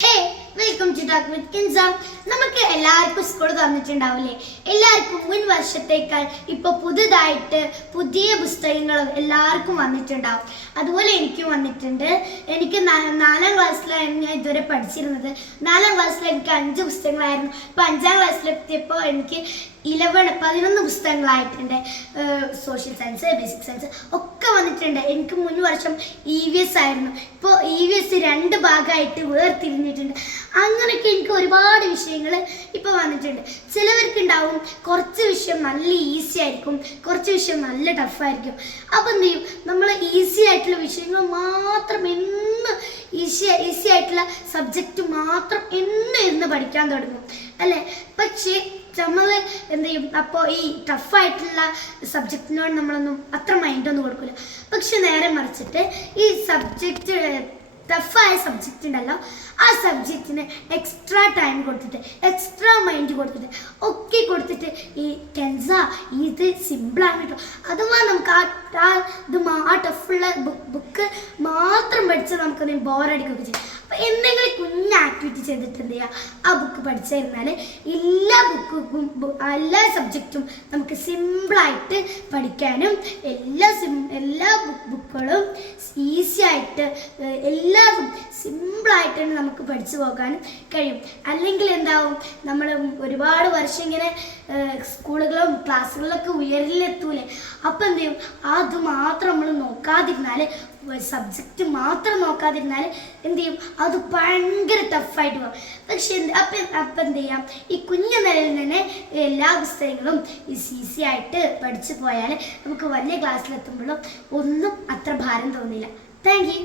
Hey, welcome to Talk with Kinza. നമുക്ക് എല്ലാവർക്കും school തന്നിട്ടുണ്ടാവില്ലേ? എല്ലാവർക്കും മുൻ വർഷത്തേക്കാൾ ഇപ്പോൾ പുതിയ പുസ്തകങ്ങൾ എല്ലാവർക്കും വന്നിട്ടുണ്ടാവും. അതുപോലെ എനിക്കും വന്നിട്ടുണ്ട്. എനിക്ക് 4ാം ക്ലാസ്സിലാണ് ഞാൻ ഇതുവരെ പഠിച്ചിരുന്നത്. 4ാം ക്ലാസ്സിൽ എനിക്ക് 5 പുസ്തകങ്ങളായിരുന്നു. ഇപ്പോൾ 5ാം ക്ലാസ്സിലെത്തിയപ്പോൾ എനിക്ക് 11 പുസ്തകങ്ങളായിട്ടുണ്ട്. സോഷ്യൽ സയൻസ്, ബേസിക് സയൻസ് ഒക്കെ വന്നിട്ടുണ്ട്. എനിക്ക് മുൻ വർഷം EVS ആയിരുന്നു. ഇപ്പോൾ EVS 2 ഭാഗമായിട്ട് വേർതിരിഞ്ഞിട്ടുണ്ട്. അങ്ങനെയൊക്കെ എനിക്ക് ഒരുപാട് വിഷയങ്ങൾ ഇപ്പോൾ വന്നിട്ടുണ്ട്. ചിലവർക്ക് ഉണ്ടാവും കുറച്ച് വിഷയം നല്ല ഈസി ആയിരിക്കും, കുറച്ച് വിഷയം നല്ല ടഫായിരിക്കും. അപ്പോൾ എന്ത് ചെയ്യും, നമ്മൾ ഈസി ആയിട്ടുള്ള വിഷയങ്ങൾ മാത്രം ഈസി ആയിട്ടുള്ള സബ്ജക്റ്റ് മാത്രം ഇരുന്ന് പഠിക്കാൻ തുടങ്ങും അല്ലേ? പക്ഷേ നമ്മൾ എന്ത് ചെയ്യും, അപ്പോൾ ഈ ടഫായിട്ടുള്ള സബ്ജക്റ്റിനോട് നമ്മളൊന്നും അത്ര മൈൻഡൊന്നും കൊടുക്കില്ല. പക്ഷെ നേരെ മറിച്ചിട്ട് ഈ ടഫായ സബ്ജക്റ്റ് ഉണ്ടല്ലോ, ആ സബ്ജക്റ്റിന് എക്സ്ട്രാ ടൈം കൊടുത്തിട്ട്, എക്സ്ട്രാ മൈൻഡ് കൊടുത്തിട്ട് ഒക്കെ കൊടുത്തിട്ട് ഈ കെൻസ ഇത് സിമ്പിളാണ് കേട്ടോ, അഥവാ നമുക്ക് ആ ടഫുള്ള ബുക്ക് മാത്രം പഠിച്ചാൽ നമുക്കത് ബോറടിക്കുകയൊക്കെ ചെയ്യും. അപ്പോൾ എന്തെങ്കിലും കുഞ്ഞ് ആക്ടിവിറ്റി ചെയ്തിട്ട് എന്ത് ചെയ്യുക, ആ ബുക്ക് പഠിച്ചിരുന്നാൽ എല്ലാ സബ്ജക്റ്റും നമുക്ക് സിമ്പിളായിട്ട് പഠിക്കാനും എല്ലാ ബുക്കുകളും ഈസി ആയിട്ട് സിമ്പിളായിട്ട് നമുക്ക് പഠിച്ചു പോകാനും കഴിയും. അല്ലെങ്കിൽ എന്താവും, നമ്മൾ ഒരുപാട് വർഷം ഇങ്ങനെ സ്കൂളുകളും ക്ലാസ്സുകളിലൊക്കെ ഉയരിലെത്തൂലേ, അപ്പം എന്ത് ചെയ്യും, അത് മാത്രം നമ്മൾ നോക്കാതിരുന്നാൽ, സബ്ജക്റ്റ് മാത്രം നോക്കാതിരുന്നാൽ എന്ത് ചെയ്യും, അത് ഭയങ്കര ടഫായിട്ട് പോകും. പക്ഷെ അപ്പം എന്ത് ചെയ്യാം, ഈ കുഞ്ഞു നിലയിൽ തന്നെ എല്ലാ പുസ്തകങ്ങളും ഈസി ആയിട്ട് പഠിച്ചു പോയാൽ നമുക്ക് വലിയ ക്ലാസ്സിലെത്തുമ്പോഴും ഒന്നും അത്ര ഭാരം തോന്നില്ല. Thank you.